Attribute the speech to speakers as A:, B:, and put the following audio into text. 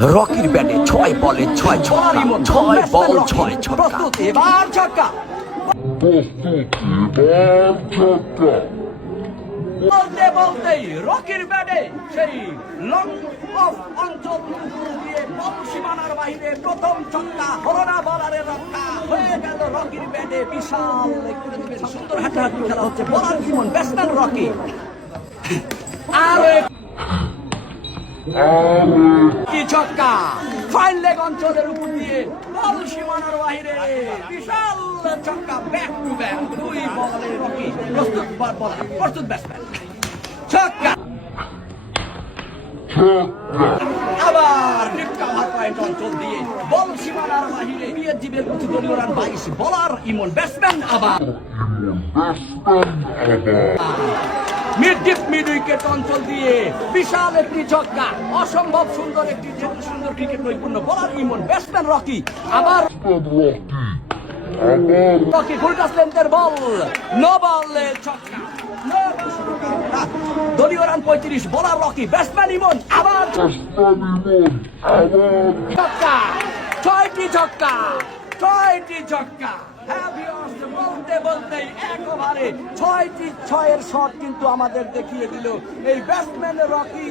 A: রকির ব্যাটে ছয় বলে ছয় ছক্কা ছয় বল ছয় ছক্কা।
B: এবার ছক্কা। বলতে বলতেই রকির ব্যাটে সেই লং অফ অঞ্চল দিয়ে বল সীমানার বাইরে প্রথম ছক্কা করোনা বলারের রক্ষা হয়ে গেল রকির ব্যাটে বিশাল সুন্দর হাঁটাহাঁটি খেলা হচ্ছে বলার জীবন ব্যাটসম্যান রকি। আরও ছক্কা ফাইন লেগ অঞ্চলের উপর দিয়ে বল সীমানার বাইরে বিশাল ছক্কা ব্যাক টু ব্যাক দুই বলে রকি। প্রস্তুত বল- প্রস্তুত ব্যাটসম্যান ছক্কা আবার পয়েন্ট অঞ্চল দিয়ে। বল সীমানার বাহিরে বিএনজিবির প্রতি দলীয় রান, বাইশ বলার ইমন ব্যাটসম্যান আবার। মিড ডিপ মিড উইকেট অঞ্চল দিয়ে বিশাল একটি ছক্কা অসম্ভব সুন্দর একটি যেহেতু সুন্দর ক্রিকেট নৈপুণ্য বলার ইমন ব্যাটসম্যান রকি আবার রকি ফুলটাস লেন্থের বল নো বলে ছক্কা দলীয় পঁয়ত্রিশ বলার রকি ব্যাটসম্যান ইমন, আবার ছক্কা ছয়টি ছক্কা ছয়টি ছক্কা হ্যাঁ বলতেই এক ছয়টি ছয়ের শট কিন্তু আমাদের দেখিয়ে দিল এই ব্যাটসম্যান রকি।